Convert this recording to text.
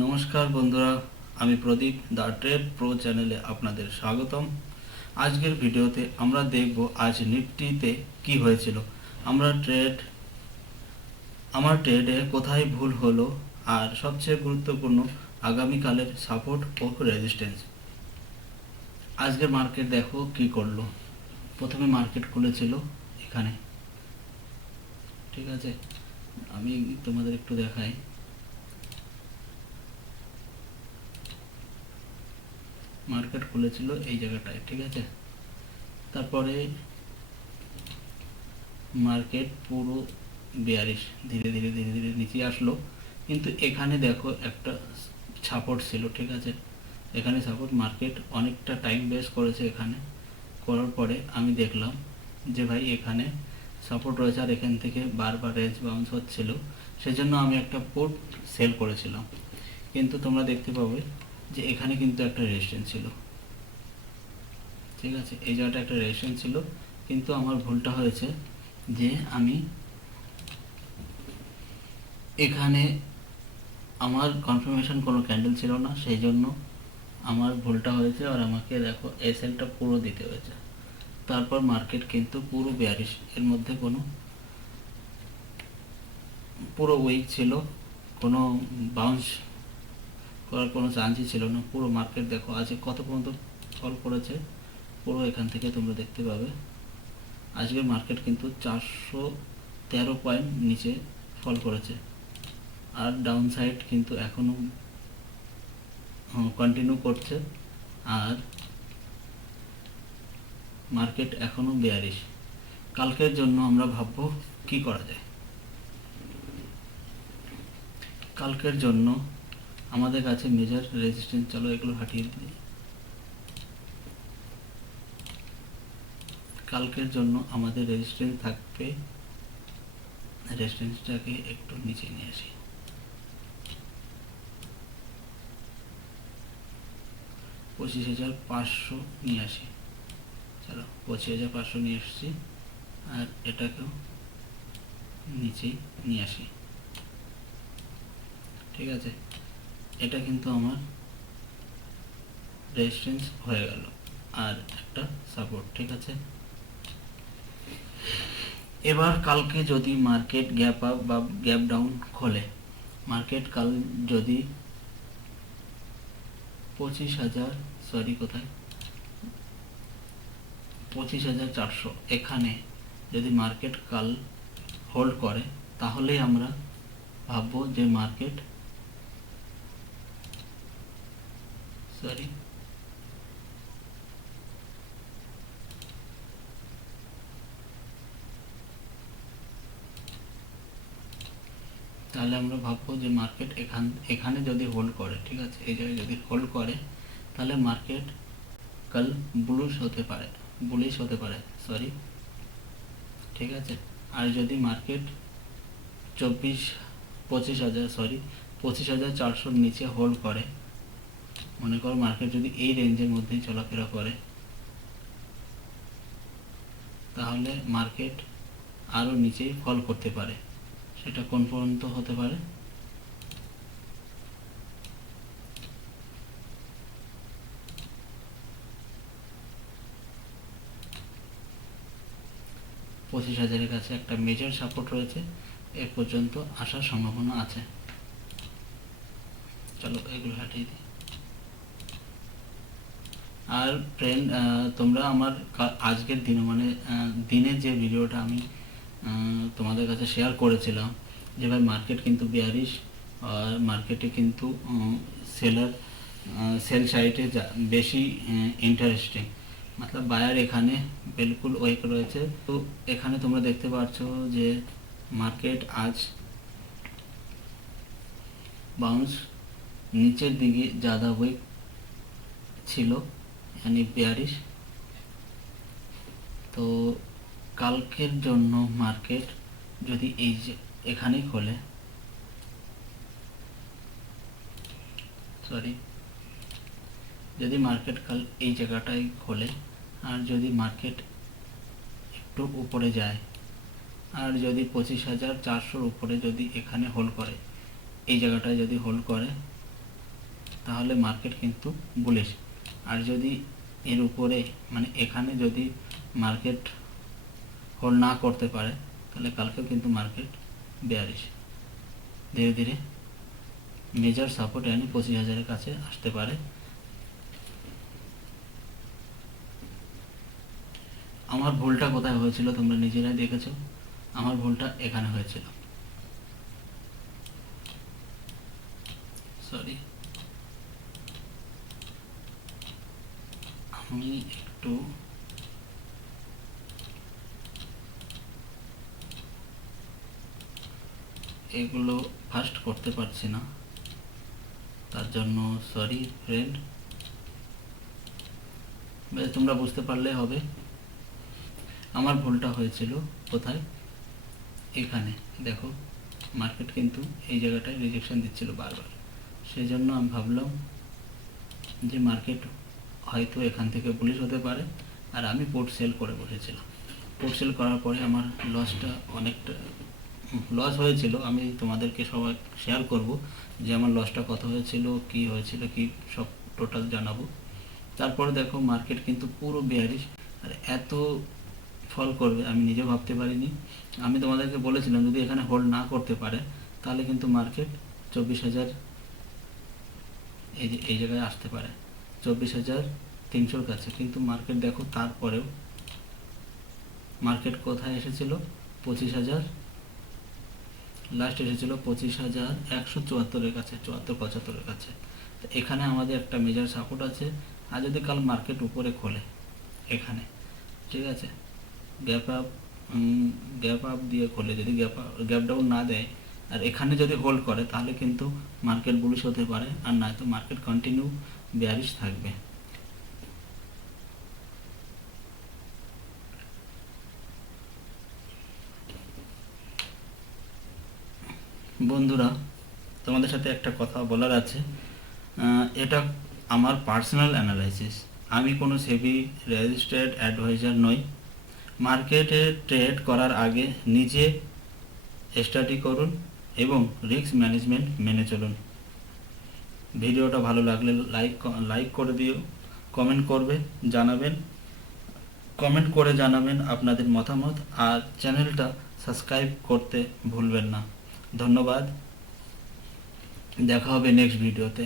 নমস্কার বন্ধুরা, আমি প্রদীপ দ্য ট্রেড প্রো চ্যানেলে আপনাদের স্বাগতম। আজকের ভিডিওতে আমরা দেখব আজ নিফটিতে কি হয়েছিল। আমার ট্রেডে কোথায় ভুল হলো আর সবচেয়ে গুরুত্বপূর্ণ আগামীকালের সাপোর্ট ও রেজিস্ট্যান্স। আজকের মার্কেট দেখো কি করলো। প্রথমে মার্কেট খুলেছিল এখানে, ঠিক আছে। আমি তোমাদের একটু দেখাই। মার্কেট খুলেছিল এই জায়গাটায়, ঠিক আছে। তারপরে মার্কেট পুরো বেয়ারিশ, ধীরে ধীরে ধীরে ধীরে নিচে আসলো, কিন্তু এখানে দেখো একটা সাপোর্ট ছিল, ঠিক আছে। এখানে সাপোর্ট, মার্কেট অনেকটা টাইম ওয়েস্ট করেছে। এখানে করার পরে আমি দেখলাম যে ভাই এখানে সাপোর্ট রয়েছে আর এখান থেকে বারবার রেঞ্জ বাউন্স হচ্ছিল, সেজন্য আমি একটা পুট সেল করেছিলাম। কিন্তু তোমরা দেখতে পাবে যে এখানে কিন্তু একটা রেজিস্ট্যান্স ছিল, ঠিক আছে। এই জায়গাটা একটা রেজিস্ট্যান্স ছিল, কিন্তু আমার ভুলটা হয়েছে যে আমি এখানে আমার কনফার্মেশন কোনো ক্যান্ডেল ছিল না, সেই জন্য আমার ভুলটা হয়েছে। আর আমাকে দেখো এসএলটা পুরো দিতে হয়েছে। তারপর মার্কেট কিন্তু পুরো বেয়ারিশ, এর মধ্যে কোনো পুরো উইক ছিল, কোনো বাউন্স করার কোনো চান্সই ছিল না। পুরো মার্কেট দেখো আজকে কত পর্যন্ত ফল করেছে, পুরো এখান থেকে তোমরা দেখতে পাবে। আজকের মার্কেট কিন্তু 413 পয়েন্ট নিচে ফল করেছে, আর ডাউন সাইড কিন্তু এখনও কন্টিনিউ করছে, আর মার্কেট এখনও বেয়ারিশ। কালকের জন্য আমরা ভাববো কি করা যায়। কালকের জন্য আমাদের কাছে মেজর রেজিস্ট্যান্স, চলো এগুলো হাটিয়ে দিই। কালকের জন্য আমাদের রেজিস্ট্যান্স থাকবে, রেজিস্ট্যান্সটাকে একটু নিচে নিয়ে আসি, 25,500 নিয়ে আসি। চলো 25,500 নিয়ে এসছি, আর এটাকেও নিচে নিয়ে আসি, ঠিক আছে। এটা কিন্তু আমার রেজিস্ট্যান্স হয়ে গেল আর একটা সাপোর্ট, ঠিক আছে। এবার কালকে যদি মার্কেট গ্যাপ আপ বা গ্যাপ ডাউন খোলে, মার্কেট কাল যদি 25,400 এখানে যদি মার্কেট কাল হোল্ড করে, তাহলেই আমরা ভাববো যে মার্কেট তাহলে আমরা ভাববো যে মার্কেট এখানে যদি হোল্ড করে, ঠিক আছে, এই জায়গায় যদি হোল্ড করে, তাহলে মার্কেট কাল বুলিশ হতে পারে, ঠিক আছে। আর যদি মার্কেট 25,400 নিচে হোল্ড করে, মনে করো মার্কেট যদি এই রেঞ্জের মধ্যেই চলাফেরা করে, তাহলে মার্কেট আরও নিচেই ফল করতে পারে। সেটা কোন পর্যন্ত হতে পারে? 25,000-এর কাছে একটা মেজর সাপোর্ট রয়েছে, এ পর্যন্ত আসার সম্ভাবনা আছে। চলো এগুলো হাটিয়ে দিই। আর ফ্রেন্ড, তোমরা আমার আজকের দিনে মানে দিনের যে ভিডিওটা আমি তোমাদের কাছে শেয়ার করেছিলাম, যে ভাই মার্কেট কিন্তু বেয়ারিশ, আর মার্কেটে কিন্তু সেল সাইডে বেশি ইন্টারেস্টিং, मतलब বায়ার এখানে বিলকুল ওয়েক রয়েছে। তো এখানে তোমরা দেখতে পাচ্ছ যে মার্কেট আজ বাউন্স নিচের দিকে ज़्यादा ওয়েক ছিল, यानी বেয়ারিশ। তো কালকের জন্য মার্কেট যদি এই যে এখানেই খোলে, যদি মার্কেট কাল এই জায়গাটায় খোলে, আর যদি মার্কেট একটু উপরে যায়, আর যদি 25,400 উপরে যদি এখানে হোল্ড করে, এই জায়গাটায় যদি হোল্ড করে, তাহলে মার্কেট কিন্তু বুলিশ। আর যদি এর উপরে মানে এখানে যদি মার্কেট হোল্ড না করতে পারে তাহলে কালকেও কিন্তু মার্কেট বেয়ারিশ। ধীরে ধীরে মেজর সাপোর্ট এনে 25,000-এর কাছে আসতে পারে। আমার ভুলটা কোথায় হয়েছিল তোমরা নিজেরাই দেখেছো, আমার ভুলটা এখানে হয়েছিল, সরি। আমি একটু এগুলো ফাস্ট করতে পারছি না, তার জন্য সরি ফ্রেন্ড। বেশ, তোমরা বুঝতে পারলে হবে আমার ভুলটা হয়েছিল কোথায়। এখানে দেখো মার্কেট কিন্তু এই জায়গাটায় রিজেকশন দিচ্ছিল বারবার, সেই জন্য আমি ভাবলাম যে মার্কেট হয়তো এখান থেকে বুলিশ হতে পারে, আর আমি পোর্ট সেল করে বসেছিলাম। পোর্ট সেল করার পরে আমার লসটা অনেকটা লস হয়েছিল। আমি তোমাদেরকে সবাই শেয়ার করব যে আমার লসটা কত হয়েছিল, কি হয়েছিল, কি সব টোটাল জানাবো। তারপরে দেখো মার্কেট কিন্তু পুরো বেয়ারিশ, আর এত ফল করবে আমি নিজেও ভাবতে পারিনি। আমি তোমাদেরকে বলেছিলাম যদি এখানে হোল্ড না করতে পারে তাহলে কিন্তু মার্কেট 24,000 এই জায়গায় আসতে পারে, 24,300-র কাছে। কিন্তু মার্কেট দেখো তারপরেও মার্কেট কোথায় এসেছিল, 25,000, লাস্ট এসেছিল 25,174-এর কাছে, 74-75-এর কাছে। তো এখানে আমাদের একটা মেজর সাপোর্ট আছে। আর যদি কাল মার্কেট উপরে খোলে এখানে, ঠিক আছে, গ্যাপ আপ দিয়ে খোলে, যদি গ্যাপ ডাউন না দেয় আর এখানে যদি হোল্ড করে তাহলে কিন্তু মার্কেট বুলিশ হতে পারে, আর নয়তো মার্কেট কন্টিনিউ বেয়ারিশ থাকবে। বন্ধুরা, তোমাদের সাথে একটা কথা বলার আছে। এটা আমার পার্সোনাল অ্যানালাইসিস, আমি কোনো সেবি রেজিস্টার্ড অ্যাডভাইজার নই। মার্কেটে ট্রেড করার আগে নিজে স্টাডি করুন এবং রিস্ক ম্যানেজমেন্ট মেনে চলুন। ভিডিওটা ভালো লাগলে লাইক করে দিও, কমেন্ট করে জানাবেন আপনাদের মতামত, আর চ্যানেলটা সাবস্ক্রাইব করতে ভুলবেন না। ধন্যবাদ, দেখা হবে নেক্সট ভিডিওতে।